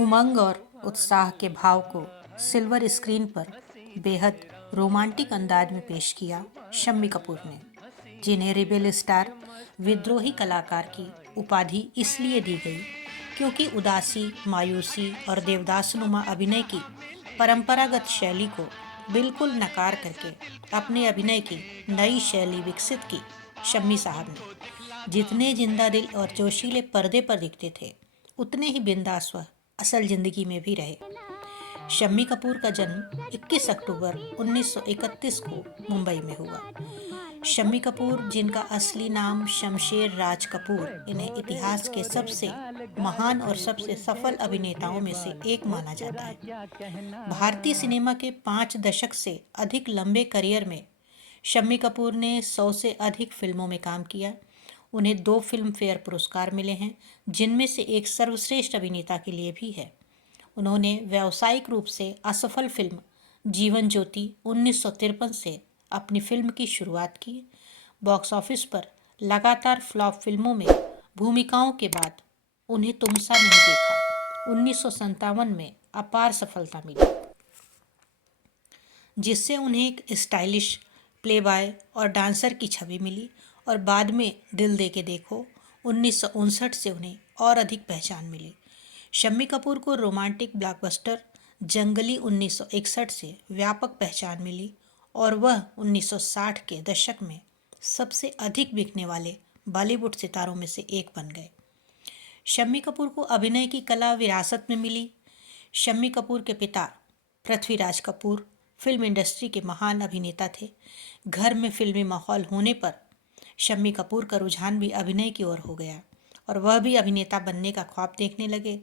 उमंग और उत्साह के भाव को सिल्वर स्क्रीन पर बेहद रोमांटिक अंदाज में पेश किया शम्मी कपूर ने, जिन्हें रिबेल स्टार विद्रोही कलाकार की उपाधि इसलिए दी गई क्योंकि उदासी, मायूसी और देवदासनुमा अभिनय की परंपरागत शैली को बिल्कुल नकार करके अपने अभिनय की नई शैली विकसित की। शम्मी साहब ने जितने जिंदा दिल और जोशीले पर्दे पर दिखते थे, उतने ही बिंदास वह असल जिंदगी में भी रहे। शम्मी कपूर का जन्म 21 अक्टूबर 1931 को मुंबई में हुआ। शम्मी कपूर, जिनका असली नाम शमशेर राज कपूर, इन्हें इतिहास के सबसे महान और सबसे सफल अभिनेताओं में से एक माना जाता है। भारतीय सिनेमा के 5 दशक से अधिक लंबे करियर में शम्मी कपूर ने 100 से अधिक फिल्मों में काम किया। उन्हें 2 फिल्म फेयर पुरस्कार मिले हैं, जिनमें से एक सर्वश्रेष्ठ अभिनेता के लिए भी है। उन्होंने व्यावसायिक रूप से असफल फिल्म जीवन ज्योति 1953 से अपनी फिल्म की शुरुआत की। बॉक्स ऑफिस पर लगातार फ्लॉप फिल्मों में भूमिकाओं के बाद उन्हें तुम सा नहीं देखा 1957 में अपार सफलता मिली, जिससे उन्हें एक स्टाइलिश प्लेबॉय और डांसर की छवि मिली, और बाद में दिल दे के देखो 1959 से उन्हें और अधिक पहचान मिली। शम्मी कपूर को रोमांटिक ब्लॉकबस्टर जंगली 1961 से व्यापक पहचान मिली और वह 1960 के दशक में सबसे अधिक बिकने वाले बॉलीवुड सितारों में से एक बन गए। शम्मी कपूर को अभिनय की कला विरासत में मिली। शम्मी कपूर के पिता पृथ्वीराज कपूर फिल्म इंडस्ट्री के महान अभिनेता थे। घर में फिल्मी माहौल होने पर शम्मी कपूर का रुझान भी अभिनय की ओर हो गया और वह भी अभिनेता बनने का ख्वाब देखने लगे।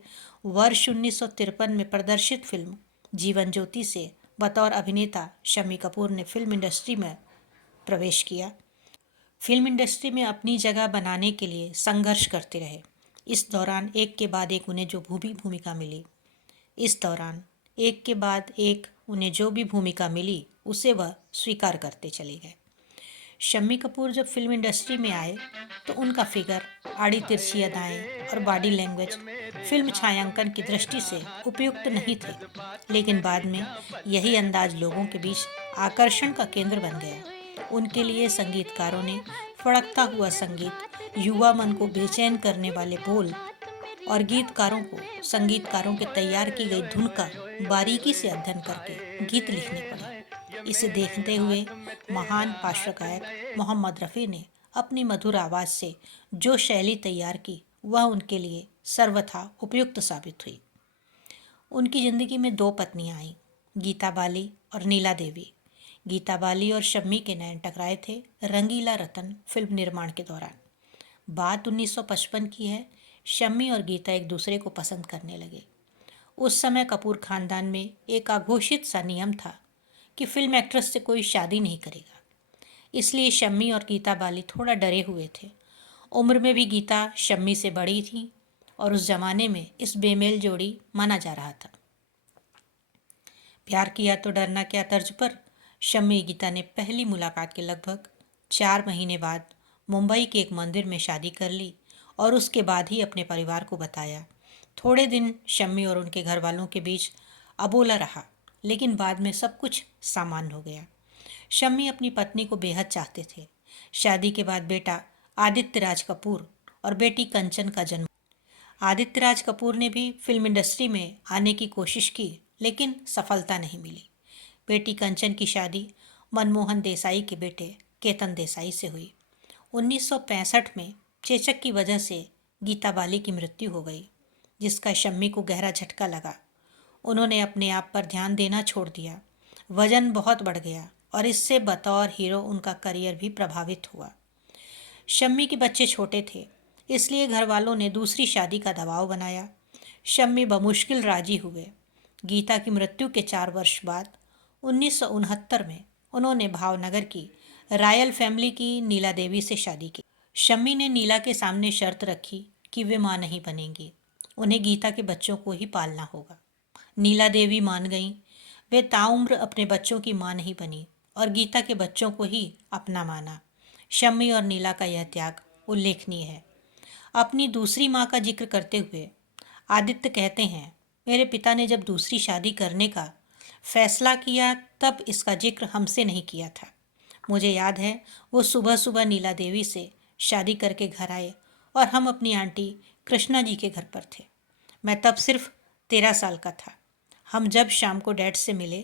वर्ष 1953 में प्रदर्शित फिल्म जीवन ज्योति से बतौर अभिनेता शम्मी कपूर ने फिल्म इंडस्ट्री में प्रवेश किया। फिल्म इंडस्ट्री में अपनी जगह बनाने के लिए संघर्ष करते रहे। इस दौरान एक के बाद एक उन्हें जो भूमिका मिली उन्हें जो भी भूमिका मिली उसे वह स्वीकार करते चले गए। शम्मी कपूर जब फिल्म इंडस्ट्री में आए तो उनका फिगर, आड़ी तिरछी अदाएं और बॉडी लैंग्वेज फिल्म छायांकन की दृष्टि से उपयुक्त नहीं थे, लेकिन बाद में यही अंदाज लोगों के बीच आकर्षण का केंद्र बन गया। उनके लिए संगीतकारों ने फड़कता हुआ संगीत, युवा मन को बेचैन करने वाले बोल और संगीतकारों के तैयार की गई धुन का बारीकी से अध्ययन करके गीत लिखने पड़े। इसे देखते हुए महान पार्श्व गायक मोहम्मद रफ़ी ने अपनी मधुर आवाज़ से जो शैली तैयार की, वह उनके लिए सर्वथा उपयुक्त साबित हुई। उनकी ज़िंदगी में 2 पत्नियां आईं, गीता बाली और नीला देवी। गीता बाली और शम्मी के नयन टकराए थे रंगीला रतन फिल्म निर्माण के दौरान। बात 1955 की है। शम्मी और गीता एक दूसरे को पसंद करने लगे। उस समय कपूर खानदान में एक अघोषित सा नियम था कि फिल्म एक्ट्रेस से कोई शादी नहीं करेगा, इसलिए शम्मी और गीता बाली थोड़ा डरे हुए थे। उम्र में भी गीता शम्मी से बड़ी थी और उस जमाने में इस बेमेल जोड़ी माना जा रहा था। प्यार किया तो डरना क्या तर्ज पर शम्मी गीता ने पहली मुलाकात के लगभग 4 महीने बाद मुंबई के एक मंदिर में शादी कर ली और उसके बाद ही अपने परिवार को बताया। थोड़े दिन शम्मी और उनके घर वालों के बीच अबोला रहा, लेकिन बाद में सब कुछ सामान्य हो गया। शम्मी अपनी पत्नी को बेहद चाहते थे। शादी के बाद बेटा आदित्य राज कपूर और बेटी कंचन का जन्म। आदित्य राज कपूर ने भी फिल्म इंडस्ट्री में आने की कोशिश की, लेकिन सफलता नहीं मिली। बेटी कंचन की शादी मनमोहन देसाई के बेटे केतन देसाई से हुई। 1965 में चेचक की वजह से गीता बाली की मृत्यु हो गई, जिसका शम्मी को गहरा झटका लगा। उन्होंने अपने आप पर ध्यान देना छोड़ दिया। वजन बहुत बढ़ गया और इससे बतौर हीरो उनका करियर भी प्रभावित हुआ। शम्मी के बच्चे छोटे थे, इसलिए घर वालों ने दूसरी शादी का दबाव बनाया। शम्मी बमुश्किल राजी हुए। गीता की मृत्यु के 4 वर्ष बाद 1969 में उन्होंने भावनगर की रॉयल फैमिली की नीला देवी से शादी की। शम्मी ने नीला के सामने शर्त रखी कि वे मां नहीं बनेंगी, उन्हें गीता के बच्चों को ही पालना होगा। नीला देवी मान गईं। वे ताउम्र अपने बच्चों की मां नहीं बनी और गीता के बच्चों को ही अपना माना। शम्मी और नीला का यह त्याग उल्लेखनीय है। अपनी दूसरी मां का जिक्र करते हुए आदित्य कहते हैं, मेरे पिता ने जब दूसरी शादी करने का फैसला किया तब इसका जिक्र हमसे नहीं किया था। मुझे याद है वो सुबह सुबह नीला देवी से शादी करके घर आए और हम अपनी आंटी कृष्णा जी के घर पर थे। मैं तब सिर्फ 13 साल का था। हम जब शाम को डैड से मिले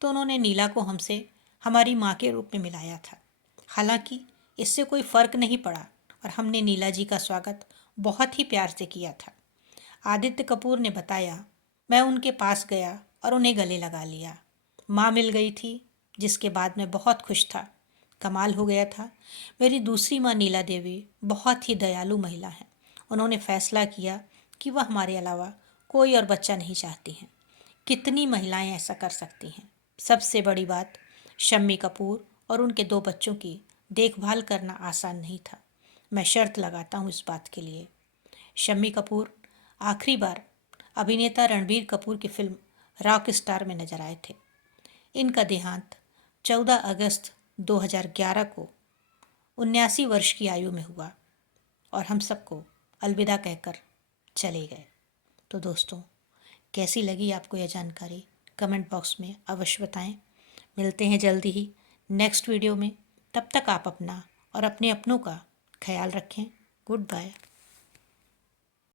तो उन्होंने नीला को हमसे हमारी माँ के रूप में मिलाया था। हालांकि इससे कोई फ़र्क नहीं पड़ा और हमने नीला जी का स्वागत बहुत ही प्यार से किया था। आदित्य कपूर ने बताया, मैं उनके पास गया और उन्हें गले लगा लिया। माँ मिल गई थी, जिसके बाद मैं बहुत खुश था। कमाल हो गया था। मेरी दूसरी माँ नीला देवी बहुत ही दयालु महिला है। उन्होंने फैसला किया कि वह हमारे अलावा कोई और बच्चा नहीं चाहती हैं। कितनी महिलाएं ऐसा कर सकती हैं। सबसे बड़ी बात, शम्मी कपूर और उनके 2 बच्चों की देखभाल करना आसान नहीं था। मैं शर्त लगाता हूँ इस बात के लिए। शम्मी कपूर आखिरी बार अभिनेता रणबीर कपूर की फिल्म रॉक स्टार में नजर आए थे। इनका देहांत 14 अगस्त 2011 को 79 वर्ष की आयु में हुआ और हम सबको अलविदा कहकर चले गए। तो दोस्तों, कैसी लगी आपको यह जानकारी कमेंट बॉक्स में अवश्य बताएं। मिलते हैं जल्दी ही नेक्स्ट वीडियो में। तब तक आप अपना और अपने अपनों का ख्याल रखें। Good bye.